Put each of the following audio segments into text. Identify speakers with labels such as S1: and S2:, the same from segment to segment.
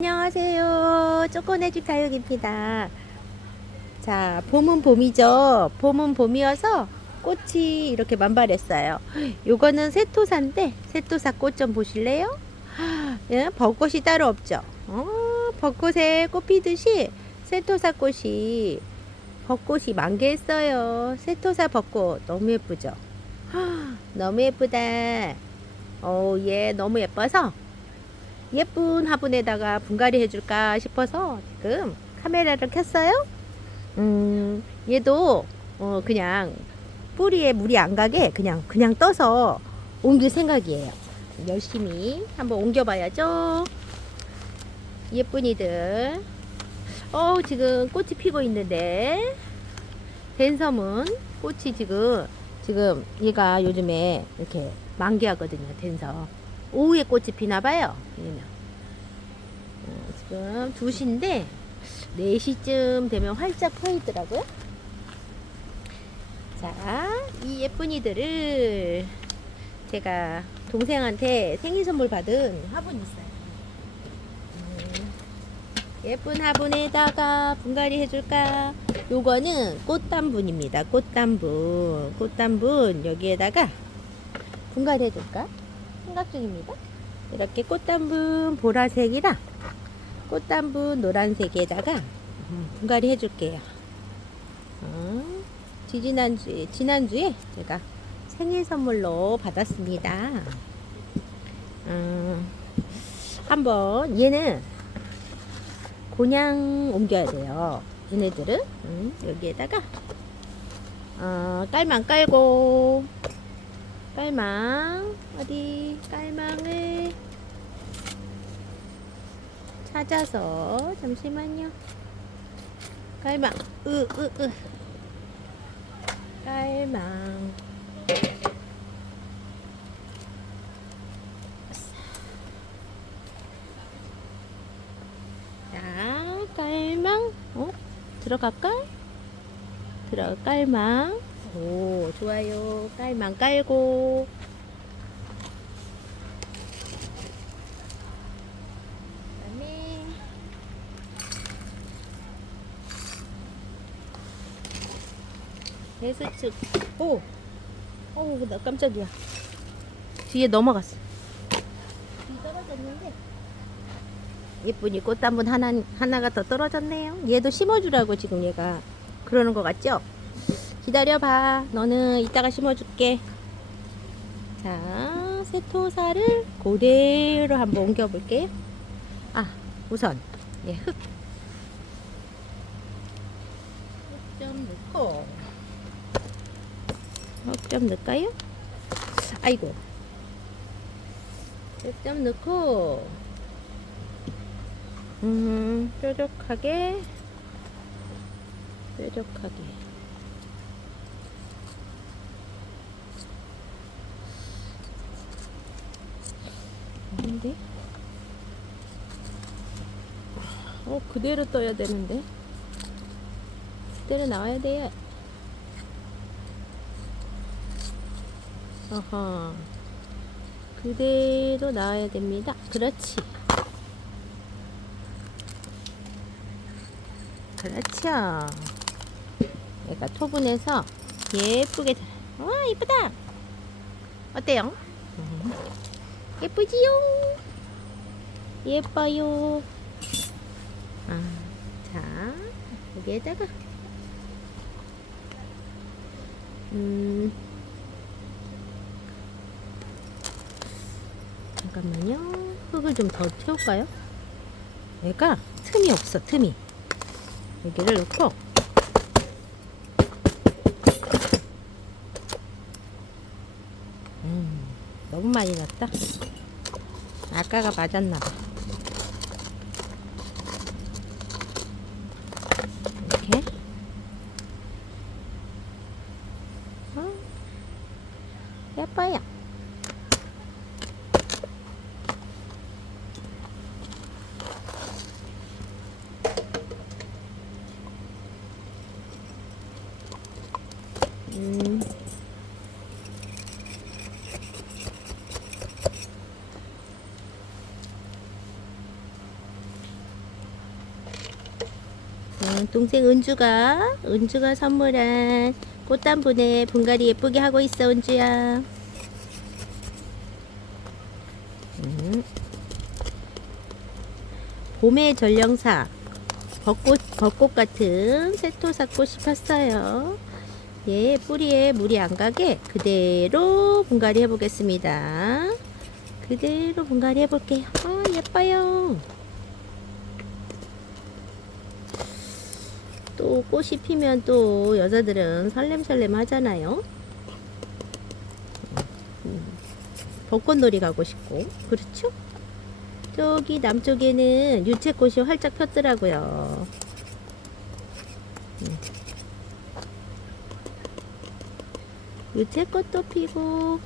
S1: 안녕하세요. 쪼꼬네 집 다육입니다. 자, 봄은 봄이죠. 봄은 봄이어서 꽃이 이렇게 만발했어요. 요거는 세토사인데 세토사 꽃 좀 보실래요? 예, 벚꽃이 따로 없죠. 어, 벚꽃에 꽃 피듯이 세토사 꽃이 벚꽃이 만개했어요. 세토사 벚꽃 너무 예쁘죠? 너무 예쁘다. 오, 예, 너무 예뻐서 예쁜 화분에다가 분갈이 해줄까 싶어서 지금 카메라를 켰어요. 음, 얘도 어, 그냥 뿌리에 물이 안 가게 그냥 그냥 떠서 옮길 생각이에요. 열심히 한번 옮겨봐야죠. 예쁜이들. 어, 지금 꽃이 피고 있는데 댄섬은 꽃이 지금 지금 얘가 요즘에 이렇게 만개하거든요. 댄섬. 오후에 꽃이 피나 봐요. 얘는. 어, 지금 2시인데 4시쯤 되면 활짝 펴 있더라고요. 자, 이 예쁜이들을 제가 동생한테 생일 선물 받은 화분이 있어요. 음, 예쁜 화분에다가 분갈이 해줄까? 요거는 꽃단분입니다. 꽃단분. 꽃단분 여기에다가 분갈이 해줄까? 생각 중입니다. 이렇게 꽃단분 보라색이랑 꽃단분 노란색에다가 음, 분갈이 해줄게요. 어, 지지난주에, 지난주에 제가 생일 선물로 받았습니다. 음, 한번 얘는 곤양 옮겨야 돼요. 얘네들은 음, 여기에다가 어, 깔망 깔고 깔망. 어디 깔망을 찾아서 잠시만요. 깔망. 으으으. 깔망. 자 깔망. 어? 들어갈까? 들어 깔망 오, 좋아요. 깔만 깔고. 그다음에 배수축. 오, 오, 나 깜짝이야. 뒤에 넘어갔어. 뒤 떨어졌는데. 예쁜이 꽃단분 하나 하나가 더 떨어졌네요. 얘도 심어주라고 지금 얘가 그러는 것 같죠? 기다려봐. 너는 이따가 심어줄게. 자, 세토사를 그대로 한번 옮겨볼게요. 아, 우선, 예, 흙. 흙좀 넣고. 흙좀 넣을까요? 아이고. 흙좀 넣고. 음, 뾰족하게. 뾰족하게. 아닌데? 어, 그대로 떠야 되는데. 그대로 나와야 돼요. 어허. 그대로 나와야 됩니다. 그렇지. 그렇죠. 얘가 토분해서 예쁘게 잘. 와, 이쁘다. 어때요? 음. 예쁘지요? 예뻐요. 아, 자, 여기에다가, 음, 잠깐만요. 흙을 좀 더 채울까요? 얘가 틈이 없어, 틈이. 여기를 넣고, 음, 너무 많이 넣었다. 아까가 맞았나 봐. 음. 어, 동생 은주가 은주가 선물한 꽃단 분에 분갈이 예쁘게 하고 있어 은주야 음. 봄의 전령사 벚꽃 벚꽃 같은 새토 샀고 싶었어요 예, 뿌리에 물이 안 가게 그대로 분갈이 해보겠습니다. 그대로 분갈이 해볼게요. 아, 예뻐요. 또 꽃이 피면 또 여자들은 설렘설렘 하잖아요. 음, 벚꽃놀이 가고 싶고, 그렇죠? 저기 남쪽에는 유채꽃이 활짝 폈더라고요. 유채꽃도 피고,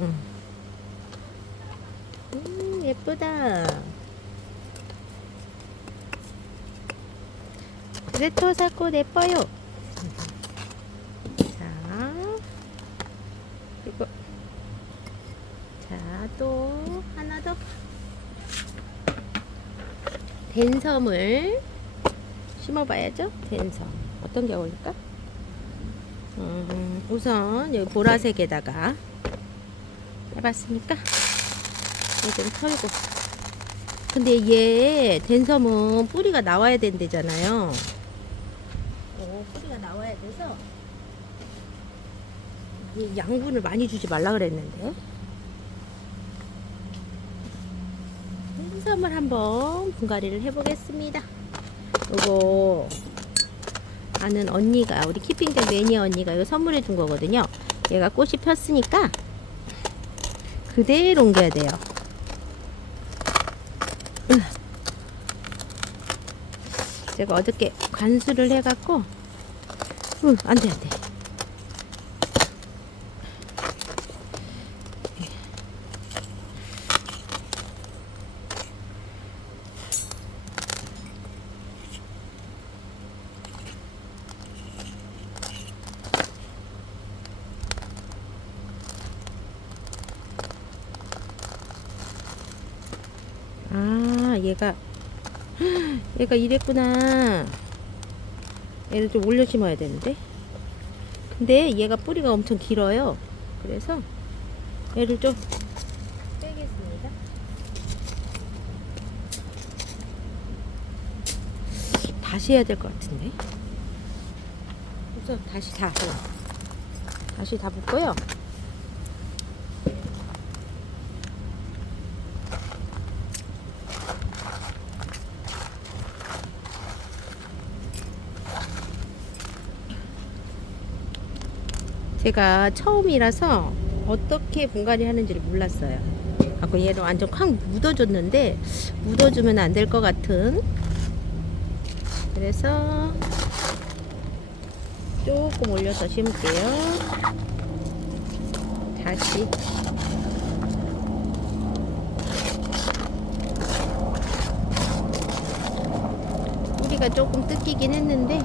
S1: 음, 음 예쁘다. 그레토 사꽃 예뻐요. 자, 그리고 자, 또 하나 더. 댄섬을 심어봐야죠. 댄섬. 어떤 게 어울릴까? 음, 우선 여기 보라색에다가 해봤으니까 얘좀 털고. 근데 얘 댄섬은 뿌리가 나와야 된대잖아요. 어, 뿌리가 나와야 돼서 이 양분을 많이 주지 말라 그랬는데. 댄섬을 한번 분갈이를 해보겠습니다. 요거 아는 언니가 우리 키핑장 매니아 언니가 이거 선물해 준 거거든요. 얘가 꽃이 폈으니까 그대로 옮겨야 돼요. 으. 제가 어저께 관수를 해갖고 으, 안돼 안돼 아 얘가. 얘가 이랬구나. 얘를 좀 올려 심어야 되는데. 근데 얘가 뿌리가 엄청 길어요. 그래서 얘를 좀 빼겠습니다. 다시 해야 될 것 같은데. 우선 다시 다 어. 다시 다 붓고요 제가 처음이라서 어떻게 분갈이 하는지를 몰랐어요. 갖고 얘를 완전 콱 묻어줬는데 묻어주면 안 될 것 같은. 그래서 조금 올려서 심을게요. 다시. 뿌리가 조금 뜯기긴 했는데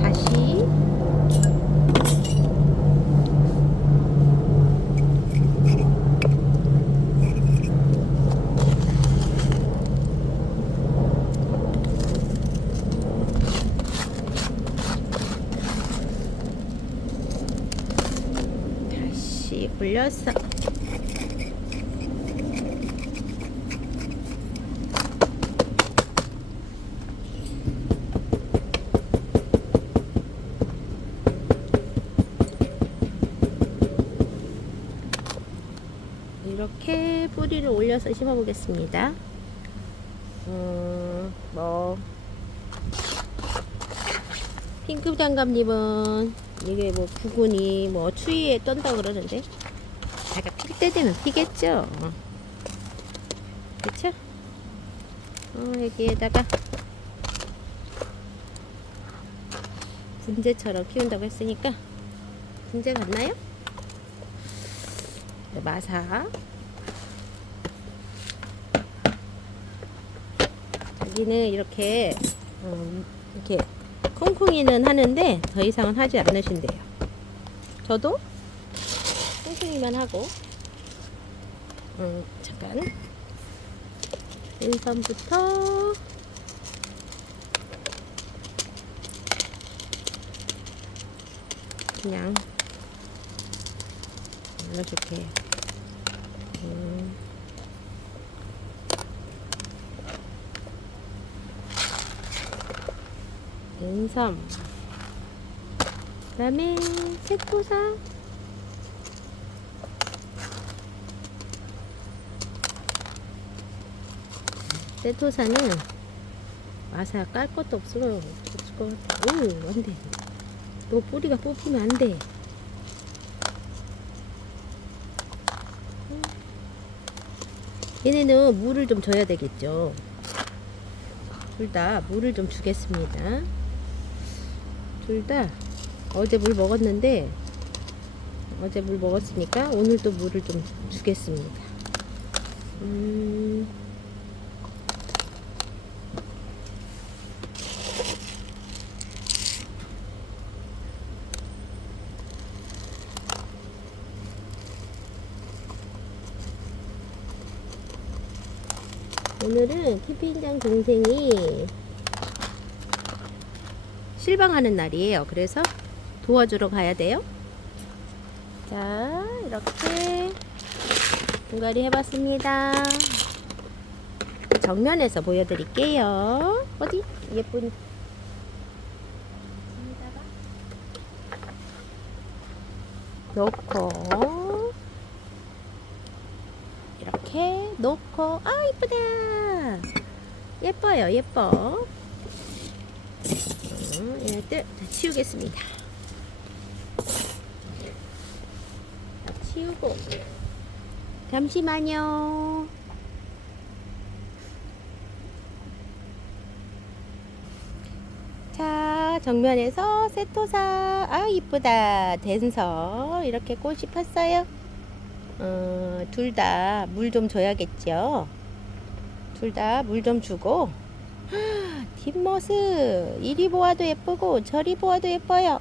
S1: 다시 다시 올려서 이렇게 뿌리를 올려서 심어 보겠습니다. 음, 뭐. 핑크 장갑님은 이게 뭐 부근이 뭐 추위에 떤다 그러는데 제가 필때 되면 피겠죠. 그쵸? 어, 여기에다가 분재처럼 키운다고 했으니까 분재 같나요? 네, 마사 여기는 이렇게 음, 이렇게 콩콩이는 하는데 더 이상은 하지 않으신대요. 저도 숭숭이만 하고. 음, 잠깐. 일선부터 그냥 눌러줄게요. 음. 인삼 그 다음에 세토사 세토사는 마사 깔 것도 없어 없을 것 같아. 오 안 돼. 너 뿌리가 뽑히면 안 돼. 얘네는 물을 좀 줘야 되겠죠. 둘 다 물을 좀 주겠습니다. 둘 다 어제 물 먹었는데 어제 물 먹었으니까 오늘 또 물을 좀 주겠습니다. 음, 오늘은 TV인장 동생이 실방하는 날이에요. 그래서 도와주러 가야 돼요. 자, 이렇게 분갈이 해봤습니다. 정면에서 보여드릴게요. 어디? 예쁜. 놓고 이렇게 놓고 아 이쁘다. 예뻐요 예뻐. 음, 얘들 다 치우겠습니다. 다 치우고. 잠시만요. 자 정면에서 세토사. 아 이쁘다. 댄서. 이렇게 꽃이 폈어요 어, 둘다 물 좀 줘야겠죠. 둘 다 물 좀 주고 뒷모습 이리 보아도 예쁘고 저리 보아도 예뻐요.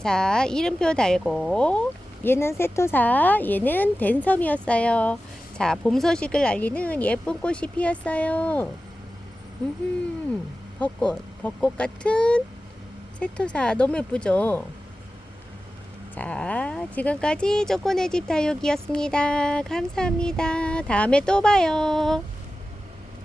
S1: 자 이름표 달고 얘는 세토사 얘는 댄섬이었어요. 자 봄 소식을 알리는 예쁜 꽃이 피었어요. 음 벚꽃 벚꽃 같은 세토사 너무 예쁘죠. 자, 지금까지 쪼꼬네 집 다육이었습니다. 감사합니다. 다음에 또 봐요.